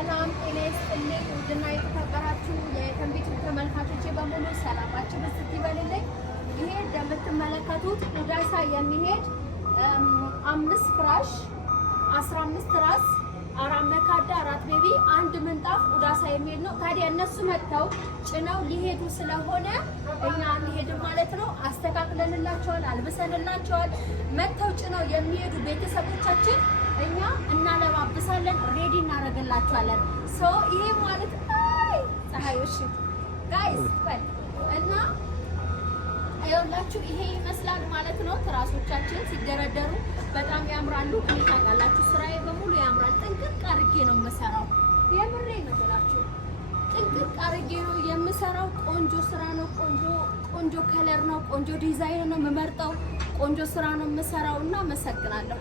ሰላም ጤና ይስጥልኝ። ውድና የተከበራችሁ የትንቢት ተመልካቾቼ በሙሉ ሰላማችሁ ብስት ይበልልኝ። ይሄ እንደምትመለከቱት ኡዳሳ የሚሄድ 5 ፍራሽ 15 ትራስ 4 መካዳ 4 ቤቢ 1 ምንጣፍ ኡዳሳ የሚሄድ ነው። ታዲያ እነሱ መጥተው ጭነው ሊሄዱ ስለሆነ እኛ አንሄድም ማለት ነው። አስተካክለንላቸዋል፣ አልብሰንላቸዋል። መጥተው ጭነው የሚሄዱ ቤተሰቦቻችን እኛ እናለባብሳለን፣ ሬዲ እናደርግላቸዋለን። ይሄ ማለት ፀሐዮሽ ጋይስ እና ይኸውላችሁ ይሄ ይመስላል ማለት ነው። ትራሶቻችን ሲደረደሩ በጣም ያምራሉ። እኔ ታውቃላችሁ ስራዬ በሙሉ ያምራል። ጥንቅቅ አድርጌ ነው የምሰራው። የምሬ ነው ብላችሁ ጥንቅቅ አድርጌ ነው የምሰራው። ቆንጆ ስራ ነው። ቆንጆ ከለር ነው። ቆንጆ ዲዛይን ነው የምመርጠው። ቆንጆ ስራ ነው የምሰራው እና አመሰግናለሁ።